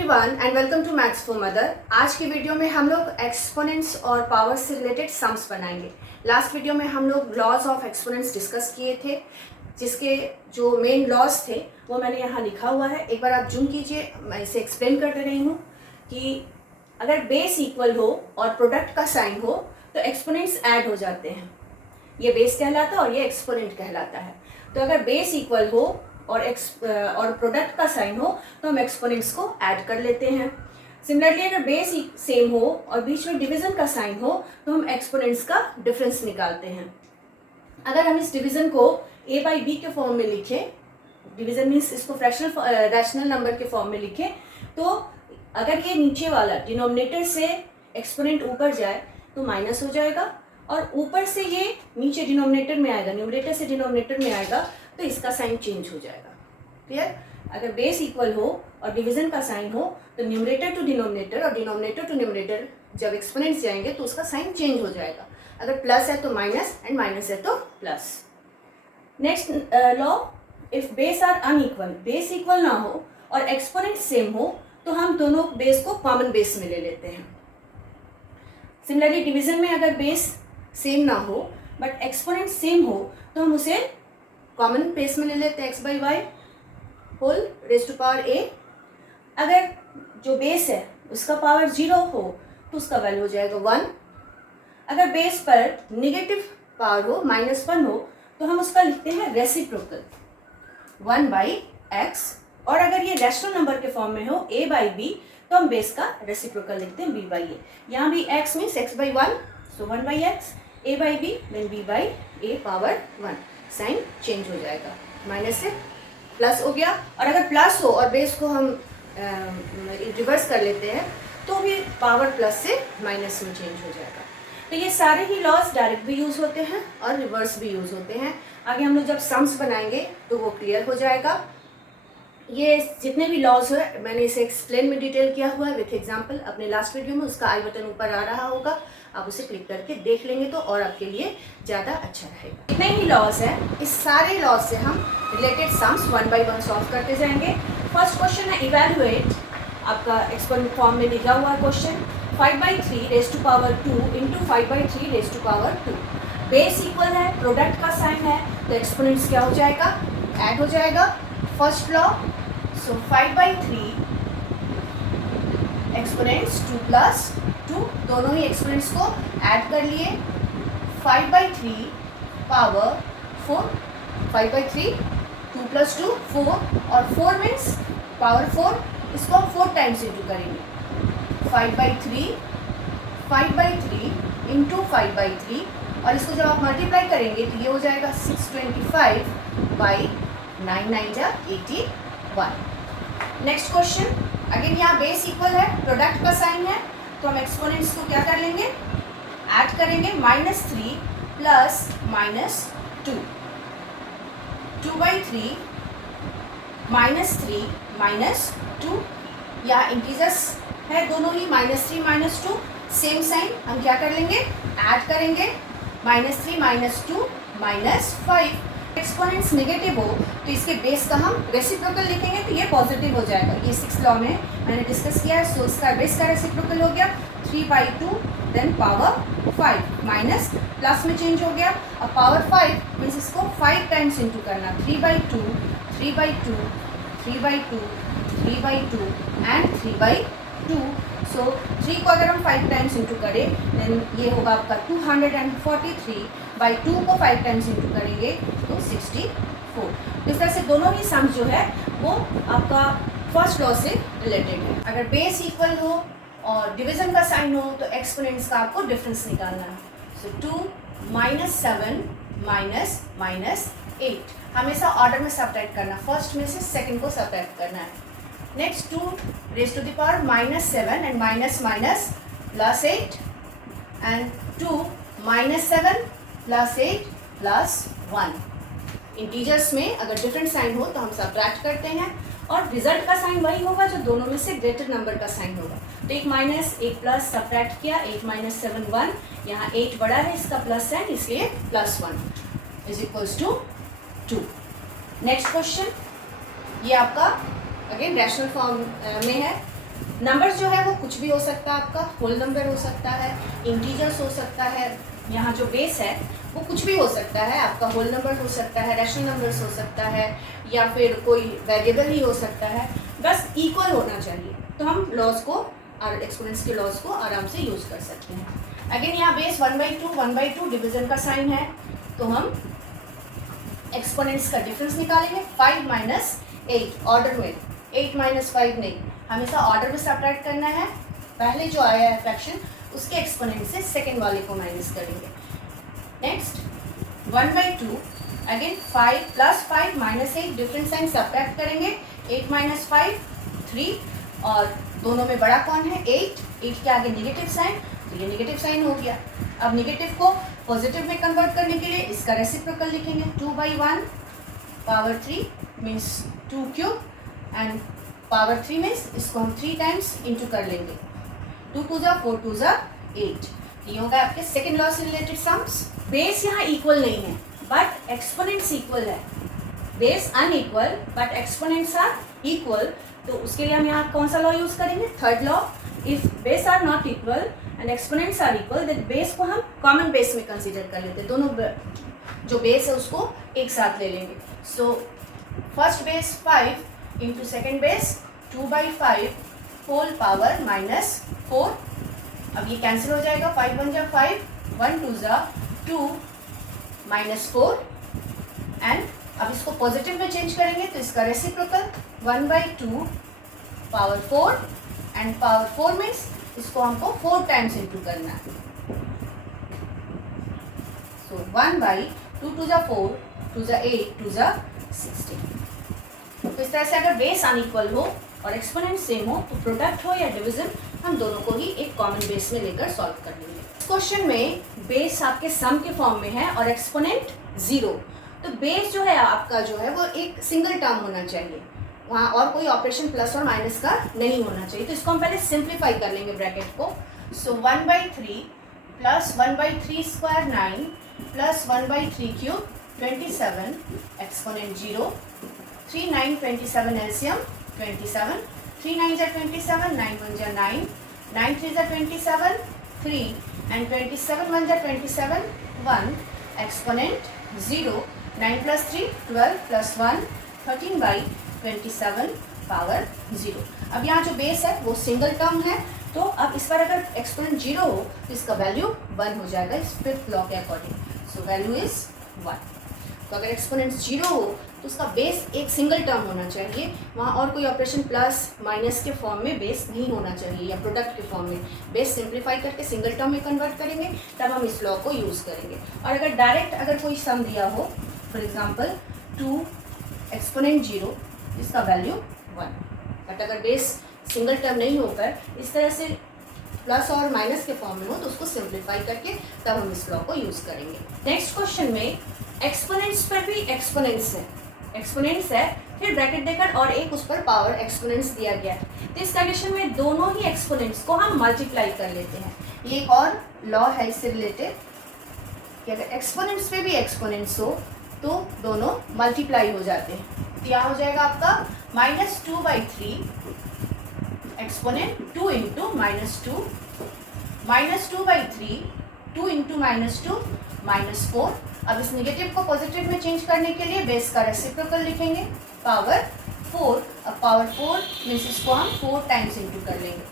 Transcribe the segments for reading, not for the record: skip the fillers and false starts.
Everyone and welcome to maths for mother. आज की वीडियो में हम लोग एक्सपोनेंट्स और पावर से रिलेटेड सम्स बनाएंगे। लास्ट वीडियो में हम लोग लॉज ऑफ एक्सपोनेंट्स डिस्कस किए थे, जिसके जो मेन लॉज थे वो मैंने यहाँ लिखा हुआ है। एक बार आप जूम कीजिए, मैं इसे एक्सप्लेन कर रही हूँ कि अगर बेस इक्वल हो और प्रोडक्ट का साइन हो तो एक्सपोनेंट्स ऐड हो जाते हैं। ये बेस कहलाता है और ये एक्सपोनेंट कहलाता है। तो अगर बेस इक्वल हो और प्रोडक्ट का साइन हो तो हम एक्सपोनेंट्स को ऐड कर लेते हैं। सिमिलरली अगर बेस सेम हो और बीच में डिवीजन का साइन हो तो हम एक्सपोनेंट्स का डिफरेंस निकालते हैं। अगर हम इस डिवीजन को a बाई बी के फॉर्म में लिखें, डिवीजन मीन्स इसको रैशनल नंबर के फॉर्म में लिखें, तो अगर ये नीचे वाला डिनोमिनेटर से एक्सपोनेंट ऊपर जाए तो माइनस हो जाएगा और ऊपर से ये नीचे डिनोमिनेटर में आएगा, न्यूमरेटर से डिनोमिनेटर में आएगा तो इसका साइन चेंज हो जाएगा। क्लियर? अगर बेस इक्वल हो और डिवीजन का साइन हो तो न्यूमरेटर टू डिनोमिनेटर और डिनोमिनेटर टू न्यूमरेटर जब एक्सपोनेंट्स जाएंगे तो उसका साइन चेंज हो जाएगा। अगर प्लस है तो माइनस एंड माइनस है तो plus. Next law, if base are unequal, base equal ना हो और एक्सपोनेंट सेम हो तो हम दोनों बेस को कॉमन बेस में ले लेते हैं। सिमिलरली डिवीजन में अगर बेस सेम ना हो बट एक्सपोनेंट सेम हो तो हम उसे कॉमन बेस में ले लेते हैं, x by y whole raise to power a. अगर जो बेस है उसका पावर 0 हो तो उसका वैल्यू हो जाएगा 1। अगर बेस पर नेगेटिव पावर हो, -1 हो, तो हम उसका लिखते हैं रेसिप्रोकल 1 बाई एक्स। और अगर ये रैशनल नंबर के फॉर्म में हो a बाई बी तो हम बेस का रेसिप्रोकल लिखते हैं b बाई ए। यहाँ भी x means x by 1, so 1 by X, a by B then b by A power 1। Sign change हो जाएगा, माइनस से प्लस हो गया। और अगर प्लस हो और बेस को हम रिवर्स कर लेते हैं तो भी पावर प्लस से माइनस में चेंज हो जाएगा। तो ये सारे ही लॉज डायरेक्ट भी यूज़ होते हैं और रिवर्स भी यूज़ होते हैं। आगे हम लोग जब सम्स बनाएंगे तो वो क्लियर हो जाएगा। ये जितने भी लॉज है मैंने इसे एक्सप्लेन में डिटेल किया हुआ है विथ एग्जांपल अपने लास्ट वीडियो में, उसका आई बटन ऊपर आ रहा होगा, आप उसे क्लिक करके देख लेंगे तो और आपके लिए ज़्यादा अच्छा रहेगा। जितने ही लॉज हैं इस सारे लॉज से हम रिलेटेड सम्स 1 बाई 1 सॉल्व करते जाएंगे। फर्स्ट क्वेश्चन है इवैल्यूएट, आपका एक्सपोनेंट फॉर्म में लिखा हुआ question 5/3 raise to power 2 into 5/3 raise to power 2। Base equal है, प्रोडक्ट का साइन है तो एक्सपोनेंट्स क्या हो जाएगा, ऐड हो जाएगा। First law, so 5/3 exponents 2 plus 2, दोनों ही एक्सपोनेंट्स को ऐड कर लिए। 5/3 पावर 4, 5/3 2 प्लस 2 4 और 4 मीन्स पावर 4, इसको हम 4 टाइम्स इंटू करेंगे। 5/3 इंटू 5/3 और इसको जब आप मल्टीप्लाई करेंगे तो ये हो जाएगा 625 बाई 9 9 जा 81। नेक्स्ट क्वेश्चन, अगेन यहाँ बेस इक्वल है, प्रोडक्ट का साइन है तो हम एक्सपोनेंट्स को क्या कर लेंगे, ऐड करेंगे। -3 प्लस -2, 2/3 -3 -2, या इंटीजर्स है दोनों ही, -3 -2 सेम साइन, हम क्या कर लेंगे, ऐड करेंगे। -3 -2 -5। एक्सपोनेंट्स नेगेटिव हो तो इसके बेस का हम रेसिप्रोकल लिखेंगे तो ये पॉजिटिव हो जाएगा। ये 6th लॉ में मैंने डिस्कस किया है। सो इसका बेस का रेसिप्रोकल हो गया 3/2 देन पावर 5 माइनस प्लस में चेंज हो गया। अब पावर 5 मीन्स इसको 5 टाइम्स इंटू करना, 3/2 3/2 3/2 3/2 एंड 3/2। सो 3 को अगर हम 5 टाइम्स इंटू करें देन ये होगा आपका 243 बाई 2 को 5 टाइम्स इंटू करेंगे तो 64। इस तरह से दोनों ही सम्स जो है वो आपका फर्स्ट लॉ से रिलेटेड है। अगर बेस इक्वल हो और डिवीजन का साइन हो तो एक्सपोनेंट्स का आपको डिफरेंस निकालना है। सो 2 -7 -8, हमेशा ऑर्डर में सब्ट्रैक्ट करना, फर्स्ट में से सेकंड को सब्ट्रैक्ट करना है। Next 2 raise to the power -7 and minus minus plus 8 and 2 -7 plus 8 plus 1। Integers में अगर डिफरेंट साइन हो तो हम सब्ट्रैक्ट करते हैं और रिजल्ट का साइन वही होगा जो दोनों में से ग्रेटर नंबर का साइन होगा। तो 1 माइनस 1 प्लस सब्ट्रैक्ट किया, 8 - 7 1, यहाँ 8 बड़ा है, इसका प्लस साइन इसलिए +1 is equals to 2। Next question, ये आपका अगेन रैशनल फॉर्म में है नंबर्स जो है वो कुछ भी हो सकता है, आपका होल नंबर हो सकता है, इंटीजर्स हो सकता है, यहाँ जो बेस है वो कुछ भी हो सकता है, आपका होल नंबर हो सकता है, रैशनल नंबर्स हो सकता है, या फिर कोई वेरिएबल ही हो सकता है, बस इक्वल होना चाहिए। तो हम लॉज को और एक्सपोनेंट्स के लॉज को आराम से यूज़ कर सकते हैं। अगेन यहाँ बेस 1/2 डिवीजन का साइन है, तो हम एक्सपोनेंट्स का डिफरेंस निकालेंगे। 5 माइनस 8 ऑर्डर में, 8 माइनस 5 नहीं, हमेशा ऑर्डर में सब्ट्रैक्ट करना है। पहले जो आया है फ्रैक्शन उसके एक्सपोनेंट से सेकेंड वाले को माइनस करेंगे। Next 1/2 again 5 plus 5 minus 8 different sign subtract करेंगे। 8 माइनस 5 3 और दोनों में बड़ा कौन है 8 के आगे नेगेटिव साइन, तो ये नेगेटिव साइन हो गया। अब नेगेटिव को पॉजिटिव में कन्वर्ट करने के लिए इसका रेसिप्रोकल लिखेंगे। 2/1 power 3 means 2 cube and power 3 means इसको हम 3 टाइम्स इंटू कर लेंगे। 2 2 जा 4 2 जा 8। ये होगा आपके सेकेंड लॉ से रिलेटेड सम्स। बेस यहाँ इक्वल नहीं है बट एक्सपोनेंट्स इक्वल है। Base unequal but exponents are equal, तो उसके लिए हम यहाँ कौन सा लॉ यूज करेंगे, third law. If base are not equal and exponents are equal then base को हम कॉमन बेस में कंसीडर कर लेते हैं। दोनों जो बेस है उसको एक साथ ले लेंगे। So first base 5 into second base 2/5 whole power minus 4। अब ये कैंसिल हो जाएगा, 5 1 जा 5, 1 2 जा 2 माइनस 4 एंड अब इसको पॉजिटिव में चेंज करेंगे तो इसका reciprocal 1/2 power 4 and power 4 means इसको हमको 4 टाइम्स इंटू करना है। सो 1/2 2 जा 4 2 जा 8 2 जा 16। तो इस तरह से अगर बेस अनइक्वल हो और एक्सपोनेंट सेम हो तो प्रोडक्ट हो या डिवीजन हम दोनों को ही एक कॉमन बेस में लेकर सॉल्व कर लेंगे। इस क्वेश्चन में बेस आपके सम के फॉर्म में है और एक्सपोनेंट 0, तो बेस जो है आपका जो है वो एक सिंगल टर्म होना चाहिए, वहाँ और कोई ऑपरेशन प्लस और माइनस का नहीं होना चाहिए। तो इसको हम पहले सिंप्लीफाई कर लेंगे ब्रैकेट को। सो 1/3 plus 1/3 square 9 plus 1/3 cube 27 exponent 0 3 9 27 LCM 27 3 9 जा 27 9 1 जा 9 9 3 जा 27 3 एंड 27 1 जा 27 1 एक्सपोनेंट 0 9 प्लस 3 12 प्लस 1 13/27 पावर 0। अब यहाँ जो बेस है वो सिंगल टर्म है, तो अब इस पर अगर एक्सपोनेंट 0 हो तो इसका वैल्यू 1 हो जाएगा इस फिफ्थ लॉ के अकॉर्डिंग। So value is 1। तो अगर एक्सपोनेंट 0 हो तो उसका बेस एक सिंगल टर्म होना चाहिए, वहाँ और कोई ऑपरेशन प्लस माइनस के फॉर्म में बेस नहीं होना चाहिए या प्रोडक्ट के फॉर्म में। बेस सिंप्लीफाई करके सिंगल टर्म में कन्वर्ट करेंगे तब हम इस लॉ को यूज़ करेंगे। और अगर डायरेक्ट अगर कोई सम दिया हो, फॉर एग्जांपल 2 एक्सपोनेंट 0, इसका वैल्यू 1, बट अगर बेस सिंगल टर्म नहीं होकर इस तरह से प्लस और माइनस के फॉर्म में हो तो उसको सिंप्लीफाई करके तब हम इस लॉ को यूज़ करेंगे। नेक्स्ट क्वेश्चन में एक्सपोनेंट्स पर भी एक्सपोनेंट्स है, फिर ब्रैकेट देकर और एक उस पर पावर एक्सपोनेंट्स दिया गया है, तो इस कंडीशन में दोनों ही एक्सपोनेंट्स को हम मल्टीप्लाई कर लेते हैं। ये एक और लॉ है इससे रिलेटेड कि अगर एक्सपोनेंट्स पे भी एक्सपोनेंट्स हो तो दोनों मल्टीप्लाई हो जाते हैं। तो यहाँ हो जाएगा आपका -2/3 एक्सपोनेंट 2 इंटू -2 -2/3 2 इंटू -2 -4। अब इस नेगेटिव को पॉजिटिव में चेंज करने के लिए बेस का रेसिप्रोकल लिखेंगे पावर 4। अब पावर 4 मीन्स इसको हम 4 टाइम्स इंटू कर लेंगे।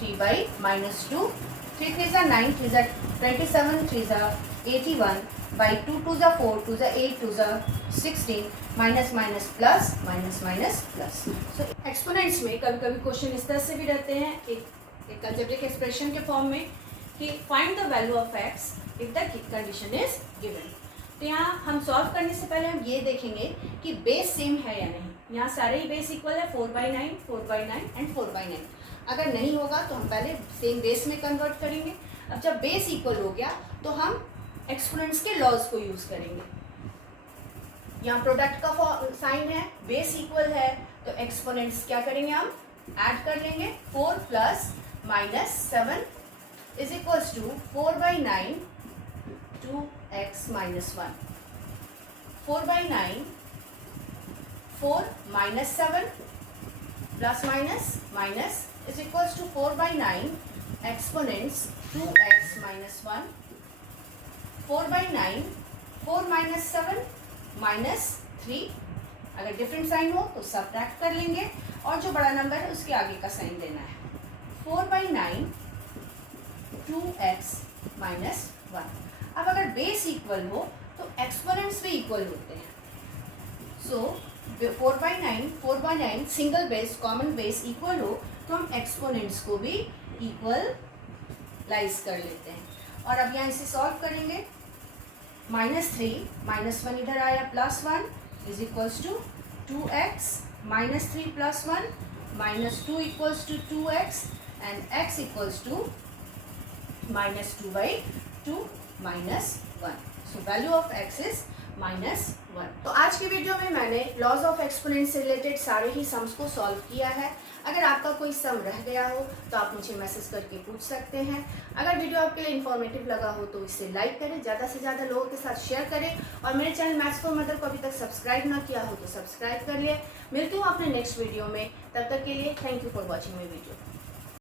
3/-2 3 3 जा 9 3 जा 27 3 जा 81 by 2 2 जा 4 2 जा 8 2 जा 16 minus minus plus minus minus plus. So exponents में कभी कभी क्वेश्चन इस तरह से भी रहते हैं एक अलजेब्रिक एक्सप्रेशन के फॉर्म में कि find the value of x if the condition is given. तो यहाँ हम सॉल्व करने से पहले हम ये देखेंगे कि बेस सेम है या नहीं। यहाँ सारे ही बेस इक्वल है 4/9 4/9 एंड 4/9। अगर नहीं होगा तो हम पहले सेम बेस में कन्वर्ट करेंगे। अब जब बेस इक्वल हो गया तो हम एक्सपोनेंट्स के लॉज को यूज़ करेंगे। यहाँ प्रोडक्ट का साइन है, बेस इक्वल है तो एक्सपोनेंट्स क्या करेंगे, हम ऐड कर लेंगे। 4 plus -7 is equals to 4/9 2x - 1। 4/9 4 - 7 plus minus minus is equals to 4/9 exponents 2x minus 1, 4/9, 4 minus 7 minus 3। अगर डिफरेंट साइन हो तो सबट्रैक्ट कर लेंगे और जो बड़ा नंबर है उसके आगे का साइन देना है। 4/9 2x माइनस 1। अब अगर बेस इक्वल हो तो एक्सपोनेंट्स भी इक्वल होते हैं। सो 4/9 single base common base equal हो तो हम एक्सपोनेंट्स को भी इक्वलाइज कर लेते हैं। और अब यहाँ इसे सॉल्व करेंगे। -3 -1 इधर आया, +1 is equals to 2x, -3 + 1 -2 equals to 2x and x equals to -2/2 -1। So value of x is -1। तो आज की वीडियो में मैंने लॉज ऑफ एक्सपोनेंट से रिलेटेड सारे ही सम्स को सॉल्व किया है। अगर आपका कोई सम रह गया हो तो आप मुझे मैसेज करके पूछ सकते हैं। अगर वीडियो आपके लिए इन्फॉर्मेटिव लगा हो तो इसे लाइक करें, ज़्यादा से ज़्यादा लोगों के साथ शेयर करें और मेरे चैनल मैथ्स फॉर मदर को अभी तक सब्सक्राइब ना किया हो तो सब्सक्राइब कर लिए। मिलती हूँ अपने नेक्स्ट वीडियो में, तब तक के लिए thank you for watching my video.